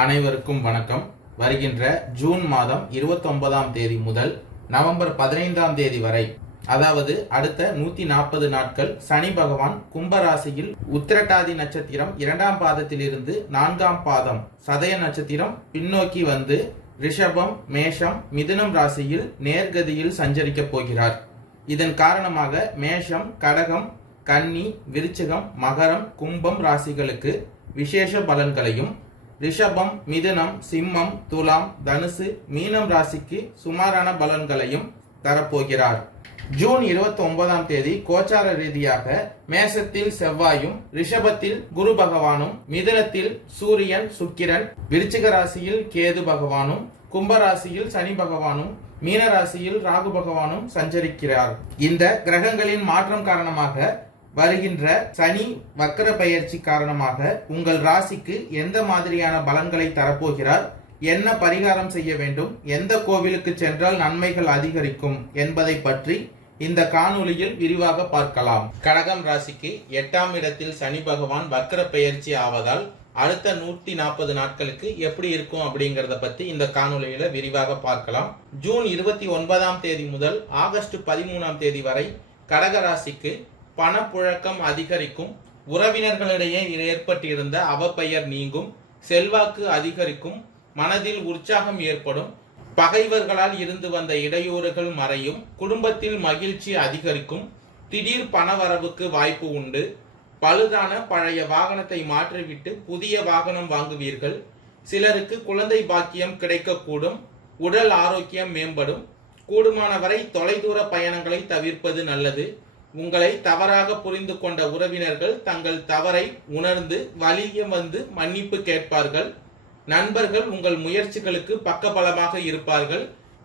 அனைவருக்கும் வணக்கம். வருகின்ற ஜூன் மாதம் 29ஆம் தேதி முதல் நவம்பர் 15ஆம் தேதி வரை, அதாவது அடுத்த 140 நாட்கள் சனி பகவான் கும்பராசியில் உத்திரட்டாதி நட்சத்திரம் 2ஆம் பாதத்திலிருந்து 4ஆம் பாதம் சதய நட்சத்திரம் பின்னோக்கி வந்து ரிஷபம், மேஷம், மிதுனம் ராசியில் நேர்கதியில் சஞ்சரிக்க போகிறார். இதன் காரணமாக மேஷம், கடகம், கன்னி, விருச்சிகம், மகரம், கும்பம் ராசிகளுக்கு விசேஷ பலன்களையும், ரிஷபம், மிதுனம், சிம்மம், துலாம், தனுசு, மீனம் ராசிக்கு சுமாரான பலன்களையும் தரப்போகிறார். ஜூன் 29ஆம் தேதி கோச்சார ரீதியாக மேசத்தில் செவ்வாயும், ரிஷபத்தில் குரு பகவானும், மிதுனத்தில் சூரியன், சுக்கிரன், விருச்சிக ராசியில் கேது பகவானும், கும்பராசியில் சனி பகவானும், மீன ராசியில் ராகு பகவானும் சஞ்சரிக்கிறார். இந்த கிரகங்களின் மாற்றம் காரணமாக வருகின்ற சனி வக்கர பயிற்சி காரணமாக உங்கள் ராசிக்கு எந்த மாதிரியான பலன்களை தரப்போகிறார், என்ன பரிகாரம் செய்ய வேண்டும், எந்த கோவிலுக்கு சென்றால் நன்மைகள் அதிகரிக்கும் என்பதை பற்றி இந்த காணொளியில் விரிவாக பார்க்கலாம். கடகம் ராசிக்கு 8ஆம் இடத்தில் சனி பகவான் வக்கர பயிற்சி ஆவதால் அடுத்த 140 நாட்களுக்கு எப்படி இருக்கும் அப்படிங்கறத பத்தி இந்த காணொளியில விரிவாக பார்க்கலாம். ஜூன் 29ஆம் தேதி முதல் ஆகஸ்ட் 13ஆம் தேதி வரை கடக ராசிக்கு பணப்புழக்கம் அதிகரிக்கும், உறவினர்களிடையே ஏற்பட்டிருந்த அவப்பெயர் நீங்கும், செல்வாக்கு அதிகரிக்கும், மனதில் உற்சாகம் ஏற்படும், பகைவர்களால் இருந்து வந்த இடையூறுகள் மறையும், குடும்பத்தில் மகிழ்ச்சி அதிகரிக்கும், திடீர் பணவரவுக்கு வாய்ப்பு உண்டு, பழுதான பழைய வாகனத்தை மாற்றிவிட்டு புதிய வாகனம் வாங்குவீர்கள், சிலருக்கு குழந்தை பாக்கியம் கிடைக்கக்கூடும், உடல் ஆரோக்கியம் மேம்படும், கூடுமானவரை தொலைதூர பயணங்களை தவிர்ப்பது நல்லது. உங்களை தவறாக புரிந்து கொண்ட உறவினர்கள் தங்கள் தவறை உணர்ந்து வலிய வந்து மன்னிப்பு கேட்பார்கள். நண்பர்கள் உங்கள் முயற்சிகளுக்கு பக்கபலமாக இருப்பார்கள்.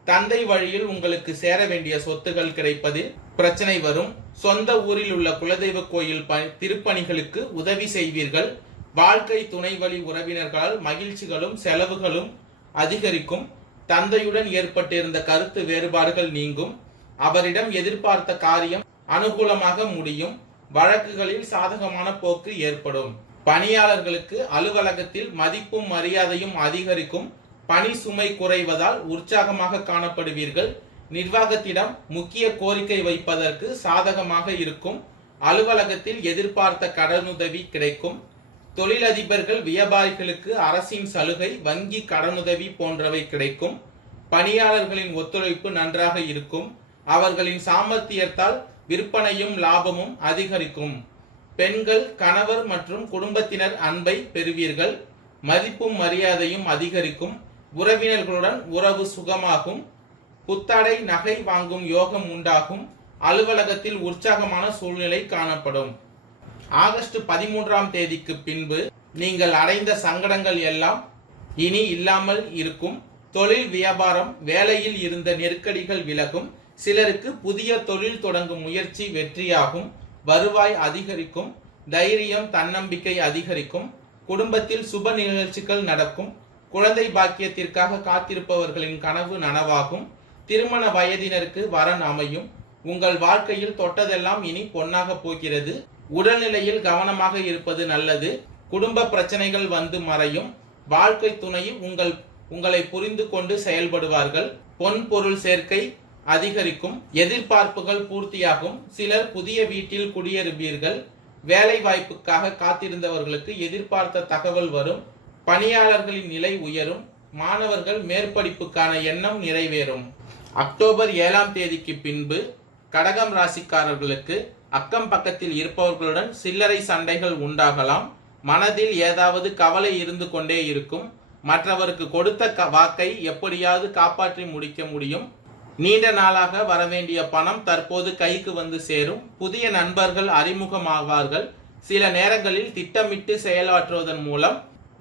தந்தை வழியில் உங்களுக்கு சேர வேண்டிய சொத்துகள் கிடைப்பதில் பிரச்சனை வரும். சொந்த ஊரில் உள்ள குலதெய்வ கோயில் திருப்பணிகளுக்கு உதவி செய்வீர்கள். வாழ்க்கை துணை வழி உறவினர்களால் மகிழ்ச்சிகளும் செலவுகளும் அதிகரிக்கும். தந்தையுடன் ஏற்பட்டிருந்த கருத்து வேறுபாடுகள் நீங்கும். அவரிடம் எதிர்பார்த்த காரியம் அனுகூலமாக முடியும். வழக்குகளில் சாதகமான போக்கு ஏற்படும். பணியாளர்களுக்கு அலுவலகத்தில் மதிப்பும் மரியாதையும் அதிகரிக்கும். பணி சுமை குறைவதால் உற்சாகமாக காணப்படுவீர்கள். நிர்வாகத்திடம் முக்கிய கோரிக்கை வைப்பதற்கு சாதகமாக இருக்கும். அலுவலகத்தில் எதிர்பார்த்த கடனுதவி கிடைக்கும். தொழிலதிபர்கள், வியாபாரிகளுக்கு அரசின் சலுகை, வங்கி கடனுதவி போன்றவை கிடைக்கும். பணியாளர்களின் ஒத்துழைப்பு நன்றாக இருக்கும். அவர்களின் சாமர்த்தியத்தால் விற்பனையும் லாபமும் அதிகரிக்கும். பெண்கள் கணவர் மற்றும் குடும்பத்தினர் அன்பை பெறுவீர்கள். மதிப்பும் மரியாதையும் அதிகரிக்கும். உறவினர்களுடன் உறவு சுகமாகும். புத்தாடை நகை வாங்கும் யோகம் உண்டாகும். அலுவலகத்தில் உற்சாகமான சூழ்நிலை காணப்படும். ஆகஸ்ட் 13ஆம் தேதிக்கு பின்பு நீங்கள் அடைந்த சங்கடங்கள் எல்லாம் இனி இல்லாமல் இருக்கும். தொழில் வியாபாரம், வேலையில் இருந்த நெருக்கடிகள் விலகும். சிலருக்கு புதிய தொழில் தொடங்கும் முயற்சி வெற்றியாகும். வருவாய் அதிகரிக்கும். தைரியம், தன்னம்பிக்கை அதிகரிக்கும். குடும்பத்தில் சுப நிகழ்ச்சிகள் நடக்கும். குழந்தை பாக்கியத்திற்காக காத்திருப்பவர்களின் கனவு நனவாகும். திருமண வயதினருக்கு வரன் அமையும். உங்கள் வாழ்க்கையில் தொட்டதெல்லாம் இனி பொன்னாக போகிறது. உடல்நிலையில் கவனமாக இருப்பது நல்லது. குடும்ப பிரச்சனைகள் வந்து மறையும். வாழ்க்கை துணை உங்களை புரிந்து கொண்டு செயல்படுவார்கள். பொன் பொருள் சேர்க்கை அதிகரிக்கும். எதிர்பார்ப்புகள் பூர்த்தியாகும். சிலர் புதிய வீட்டில் குடியேறுவீர்கள். வேலை வாய்ப்புக்காக காத்திருந்தவர்களுக்கு எதிர்பார்த்த தகவல் வரும். பணியாளர்களின் நிலை உயரும். மாணவர்கள் மேற்படிப்புக்கான எண்ணம் நிறைவேறும். அக்டோபர் 7ஆம் தேதிக்கு பின்பு கடகம் ராசிக்காரர்களுக்கு அக்கம் பக்கத்தில் இருப்பவர்களுடன் சில்லறை சண்டைகள் உண்டாகலாம். மனதில் ஏதாவது கவலை இருந்து கொண்டே இருக்கும். மற்றவருக்கு கொடுத்த வாக்கை எப்படியாவது காப்பாற்றி முடிக்க முடியும். நீண்ட நாளாக வரவேண்டிய பணம் தற்போது கைக்கு வந்து சேரும். புதிய நண்பர்கள் அறிமுகமாவார்கள். சில நேரங்களில் திட்டமிட்டு செயலாற்றுவதன் மூலம்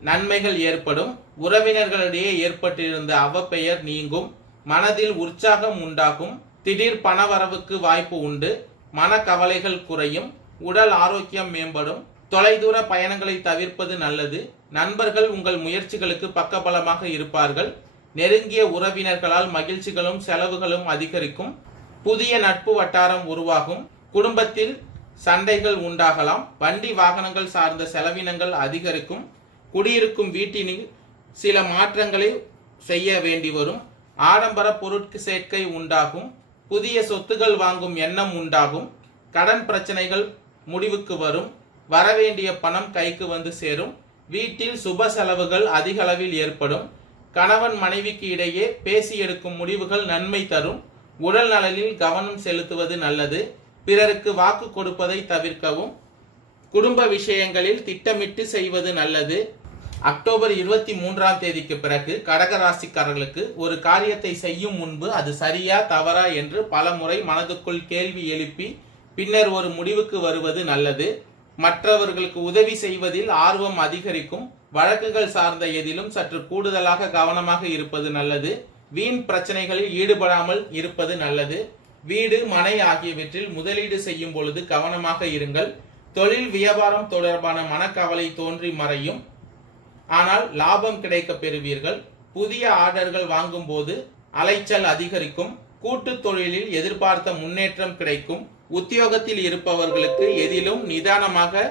நன்மைகள் ஏற்படும். உறவினர்களிடையே ஏற்பட்டிருந்த அவப்பெயர் நீங்கும். மனதில் உற்சாகம் உண்டாகும். திடீர் பணவரவுக்கு வாய்ப்பு உண்டு. மனக்கவலைகள் குறையும். உடல் ஆரோக்கியம் மேம்படும். தொலைதூர பயணங்களை தவிர்ப்பது நல்லது. நண்பர்கள் உங்கள் முயற்சிகளுக்கு பக்கபலமாக இருப்பார்கள். நெருங்கிய உறவினர்களால் மகிழ்ச்சிகளும் செலவுகளும் அதிகரிக்கும். புதிய நட்பு வட்டாரம் உருவாகும். குடும்பத்தில் சண்டைகள் உண்டாகலாம். வண்டி வாகனங்கள் சார்ந்த செலவினங்கள் அதிகரிக்கும். குடியிருக்கும் வீட்டினில் சில மாற்றங்களை செய்ய வேண்டி வரும். ஆடம்பர பொருட்கு சேர்க்கை உண்டாகும். புதிய சொத்துகள் வாங்கும் எண்ணம் உண்டாகும். கடன் பிரச்சனைகள் முடிவுக்கு வரும். வரவேண்டிய பணம் கைக்கு வந்து சேரும். வீட்டில் சுப செலவுகள் அதிக அளவில் ஏற்படும். கணவன் மனைவிக்கு இடையே பேசி எடுக்கும் முடிவுகள் நன்மை தரும். உடல் நலனில் கவனம் செலுத்துவது நல்லது. பிறருக்கு வாக்கு கொடுப்பதை தவிர்க்கவும். குடும்ப விஷயங்களில் திட்டமிட்டு செய்வது நல்லது. அக்டோபர் 23ஆம் தேதிக்கு பிறகு கடகராசிக்காரர்களுக்கு ஒரு காரியத்தை செய்யும் முன்பு அது சரியா தவறா என்று பல முறை மனதுக்குள் கேள்வி எழுப்பி பின்னர் ஒரு முடிவுக்கு வருவது நல்லது. மற்றவர்களுக்கு உதவி செய்வதில் ஆர்வம் அதிகரிக்கும். வழக்குகள் சார்ந்த எதிலும் சற்று கூடுதலாக கவனமாக இருப்பது நல்லது. வீண் பிரச்சனைகளில் ஈடுபடாமல் இருப்பது நல்லது. வீடு மனை ஆகியவற்றில் முதலீடு செய்யும் பொழுது கவனமாக இருங்கள். தொழில் வியாபாரம் தொடர்பான மனக்கவலை தோன்றி மறையும். ஆனால் லாபம் கிடைக்க பெறுவீர்கள். புதிய ஆர்டர்கள் வாங்கும் போது அலைச்சல் அதிகரிக்கும். கூட்டு தொழிலில் எதிர்பார்த்த முன்னேற்றம் கிடைக்கும். உத்தியோகத்தில் இருப்பவர்களுக்கு எதிலும் நிதானமாக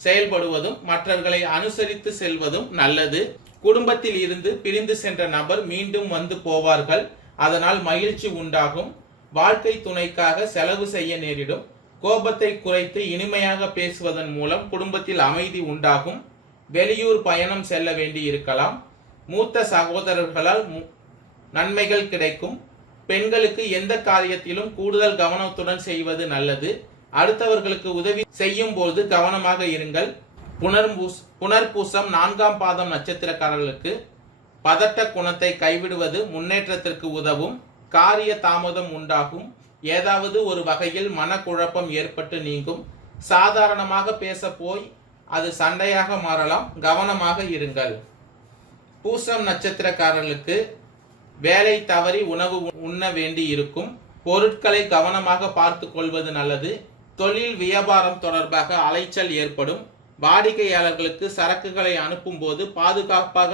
செயல்படுவதும் மற்றவர்களை அனுசரித்து செல்வதும் நல்லது. குடும்பத்தில் இருந்து பிரிந்து சென்ற நபர் மீண்டும் வந்து போவார்கள். அதனால் மகிழ்ச்சி உண்டாகும். வாழ்க்கை துணைக்காக செலவு செய்ய நேரிடும். கோபத்தை குறைத்து இனிமையாக பேசுவதன் மூலம் குடும்பத்தில் அமைதி உண்டாகும். வெளியூர் பயணம் செல்ல வேண்டி இருக்கலாம். மூத்த சகோதரர்களால் நன்மைகள் கிடைக்கும். பெண்களுக்கு எந்த காரியத்திலும் கூடுதல் கவனத்துடன் செய்வது நல்லது. அடுத்தவர்களுக்கு உதவி செய்யும் போது கவனமாக இருங்கள். புனர்பூசம் 4ஆம் பாதம் நட்சத்திரக்காரர்களுக்கு பதட்ட குணத்தை கைவிடுவது முன்னேற்றத்திற்கு உதவும். காரிய தாமதம் உண்டாகும். ஏதாவது ஒரு வகையில் மனக்குழப்பம் ஏற்பட்டு நீங்கும். சாதாரணமாக பேச போய் அது சண்டையாக மாறலாம். கவனமாக இருங்கள். பூசம் நட்சத்திரக்காரர்களுக்கு வேலை தவறி உணவு உண்ண வேண்டி இருக்கும். பொருட்களை கவனமாக பார்த்து கொள்வது நல்லது. தொழில் வியாபாரம் தொடர்பாக அலைச்சல் ஏற்படும். வாடிக்கையாளர்களுக்கு சரக்குகளை அனுப்பும் போது பாதுகாப்பாக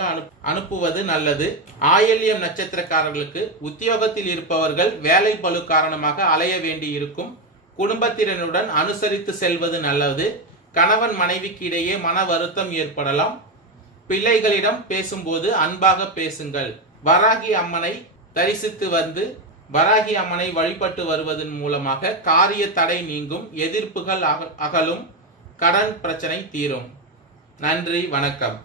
அனுப்புவது நல்லது. ஆயில்யம் நட்சத்திரக்காரர்களுக்கு உத்தியோகத்தில் இருப்பவர்கள் வேலை பளு காரணமாக அலைய வேண்டி இருக்கும். குடும்பத்தினருடன் அனுசரித்து செல்வது நல்லது. கணவன் மனைவிக்கு இடையே மன வருத்தம் ஏற்படலாம். பிள்ளைகளிடம் பேசும்போது அன்பாக பேசுங்கள். வராகி அம்மனை தரிசித்து வந்து வராகி அம்மனை வழிபட்டு வருவதன் மூலமாக காரிய தடை நீங்கும். எதிர்ப்புகள் அகலும். கடன் பிரச்சனை தீரும். நன்றி, வணக்கம்.